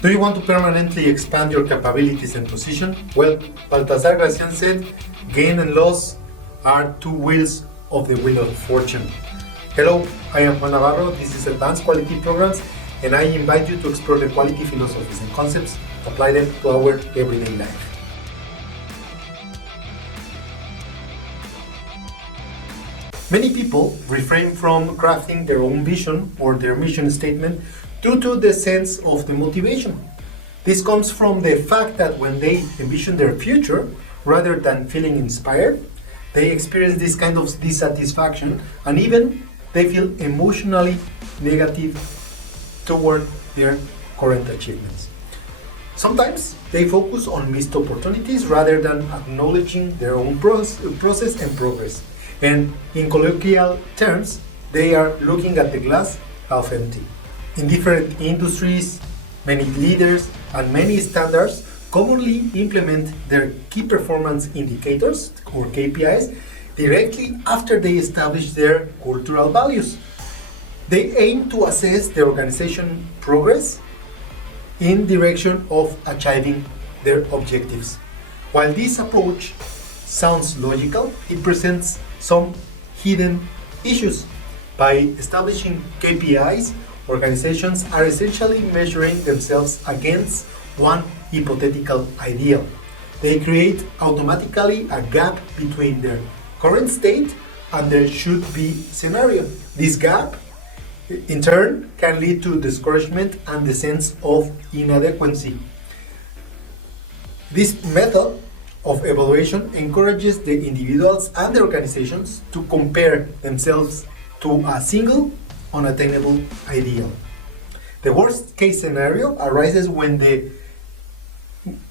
Do you want to permanently expand your capabilities and position? Well, Baltasar Gracian said, gain and loss are two wheels of the wheel of fortune. Hello, I am Juan Navarro, this is Advanced Quality Programs, and I invite you to explore the quality philosophies and concepts, apply them to our everyday life. Many people refrain from crafting their own vision or their mission statement due to the sense of the motivation. This comes from the fact that when they envision their future, rather than feeling inspired, they experience this kind of dissatisfaction and even they feel emotionally negative toward their current achievements. Sometimes they focus on missed opportunities rather than acknowledging their own process and progress. And in colloquial terms, they are looking at the glass half empty. In different industries, many leaders and many standards commonly implement their key performance indicators or KPIs directly after they establish their cultural values. They aim to assess the organization progress in direction of achieving their objectives. While this approach sounds logical, it presents some hidden issues. By establishing KPIs, organizations are essentially measuring themselves against one hypothetical ideal. They create automatically a gap between their current state and their should-be scenario. This gap, in turn, can lead to discouragement and the sense of inadequacy. This method of evaluation encourages the individuals and the organizations to compare themselves to a single unattainable ideal. The worst case scenario arises when the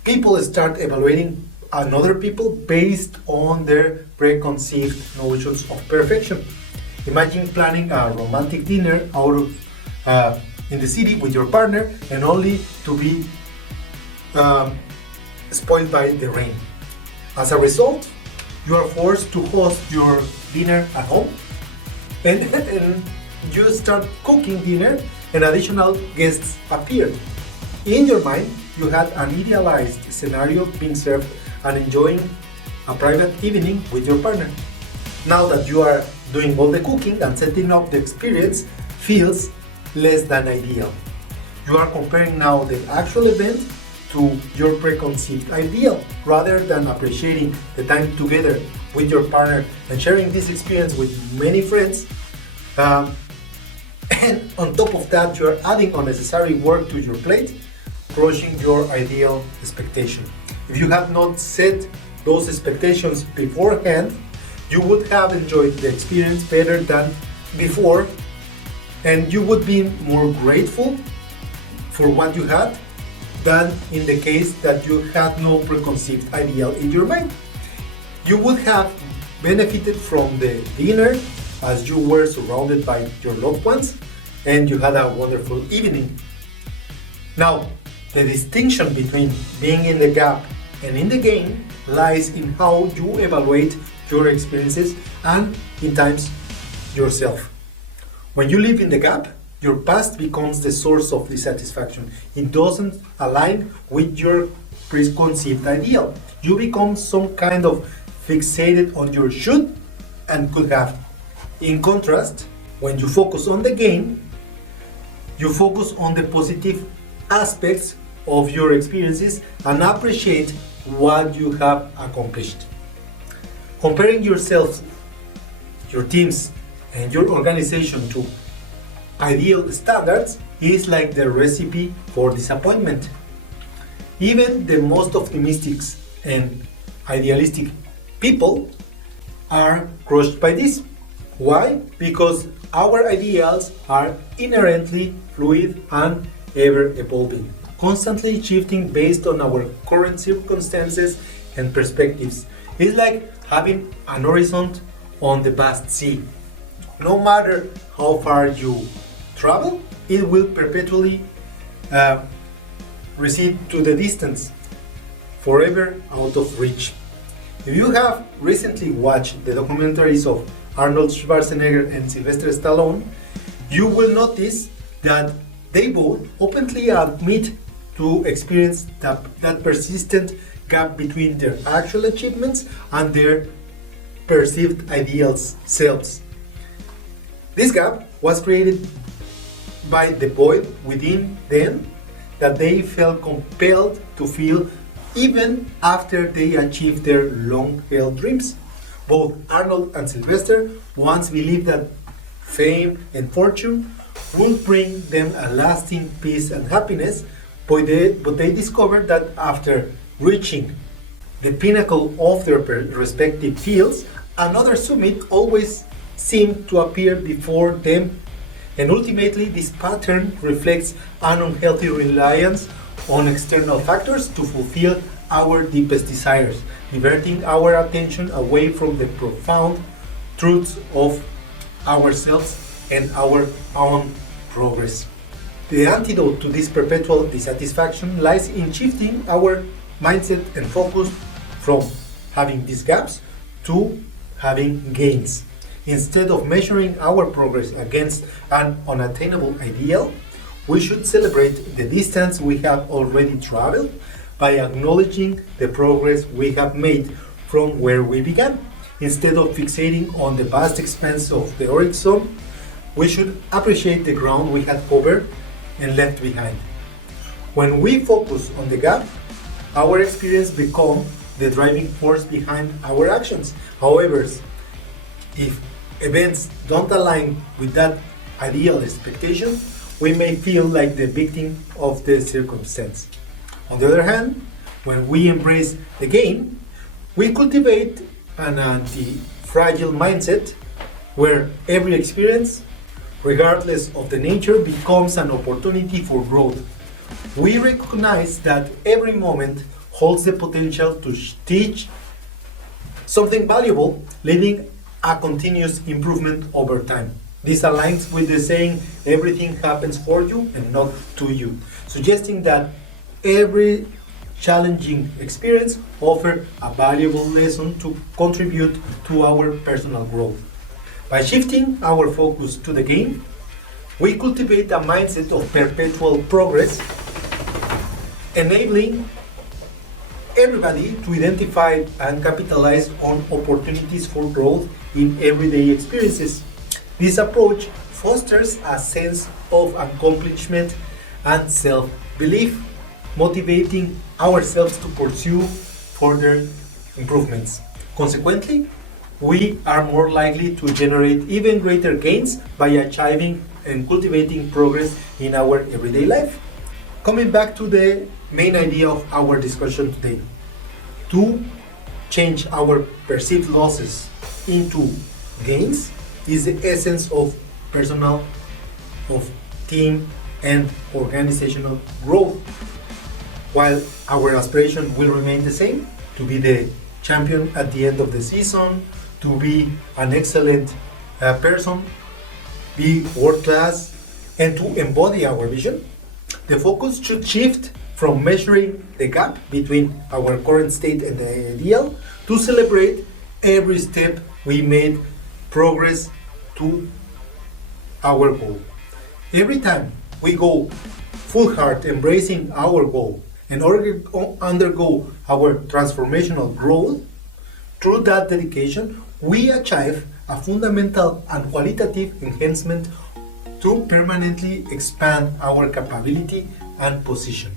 people start evaluating another people based on their preconceived notions of perfection. Imagine planning a romantic dinner in the city with your partner and only to be spoiled by the rain. As a result, you are forced to host your dinner at home and you start cooking dinner and additional guests appear. In your mind, you had an idealized scenario being served and enjoying a private evening with your partner. Now that you are doing all the cooking and setting up the experience feels less than ideal. You are comparing now the actual event to your preconceived ideal rather than appreciating the time together with your partner and sharing this experience with many friends. And on top of that, you are adding unnecessary work to your plate, crushing your ideal expectation. If you have not set those expectations beforehand, you would have enjoyed the experience better than before, and you would be more grateful for what you had than in the case that you had no preconceived ideal in your mind. You would have benefited from the dinner as you were surrounded by your loved ones and you had a wonderful evening. Now, the distinction between being in the gap and in the game lies in how you evaluate your experiences and, in times, yourself. When you live in the gap, your past becomes the source of dissatisfaction. It doesn't align with your preconceived ideal. You become some kind of fixated on your should and could have. In contrast, when you focus on the game, you focus on the positive aspects of your experiences and appreciate what you have accomplished. Comparing yourself, your teams, and your organization to ideal standards is like the recipe for disappointment. Even the most optimistic and idealistic people are crushed by this. Why? Because our ideals are inherently fluid and ever-evolving, constantly shifting based on our current circumstances and perspectives. It's like having an horizon on the vast sea. No matter how far you travel, it will perpetually recede to the distance, forever out of reach. If you have recently watched the documentaries of Arnold Schwarzenegger and Sylvester Stallone, You will notice that they both openly admit to experience that persistent gap between their actual achievements and their perceived ideal selves. This gap was created by the void within them that they felt compelled to feel even after they achieved their long-held dreams. Both Arnold and Sylvester once believed that fame and fortune would bring them a lasting peace and happiness, but they discovered that after reaching the pinnacle of their respective fields, another summit always seemed to appear before them, and ultimately this pattern reflects an unhealthy reliance on external factors to fulfill our deepest desires, diverting our attention away from the profound truths of ourselves and our own progress. The antidote to this perpetual dissatisfaction lies in shifting our mindset and focus from having these gaps to having gains. Instead of measuring our progress against an unattainable ideal, we should celebrate the distance we have already traveled by acknowledging the progress we have made from where we began. Instead of fixating on the vast expanse of the horizon, we should appreciate the ground we had covered and left behind. When we focus on the gap, our experience becomes the driving force behind our actions. However, if events don't align with that ideal expectation, we may feel like the victim of the circumstance. On the other hand, when we embrace the gain, we cultivate an anti-fragile mindset where every experience, regardless of the nature, becomes an opportunity for growth. We recognize that every moment holds the potential to teach something valuable, leading a continuous improvement over time. This aligns with the saying, everything happens for you and not to you, suggesting that every challenging experience offers a valuable lesson to contribute to our personal growth. By shifting our focus to the gain, we cultivate a mindset of perpetual progress, enabling everybody to identify and capitalize on opportunities for growth in everyday experiences. This approach fosters a sense of accomplishment and self-belief, motivating ourselves to pursue further improvements. Consequently, we are more likely to generate even greater gains by achieving and cultivating progress in our everyday life. Coming back to the main idea of our discussion today, to change our perceived losses into gains is the essence of personal, of team, and organizational growth. While our aspiration will remain the same, to be the champion at the end of the season, to be an excellent person, be world class, and to embody our vision, the focus should shift from measuring the gap between our current state and the ideal to celebrate every step we made progress to our goal. Every time we go full heart embracing our goal and undergo our transformational growth, through that dedication, we achieve a fundamental and qualitative enhancement to permanently expand our capability and position.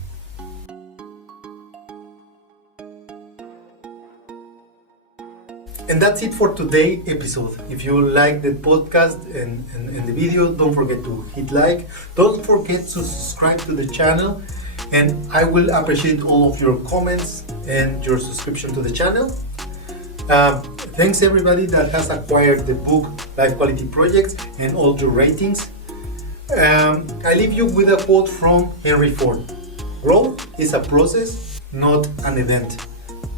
And that's it for today's episode. If you like the podcast and the video, don't forget to hit like. Don't forget to subscribe to the channel. And I will appreciate all of your comments and your subscription to the channel. Thanks everybody that has acquired the book Life Quality Projects and all your ratings. I leave you with a quote from Henry Ford. Growth is a process, not an event.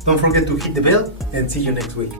Don't forget to hit the bell and see you next week.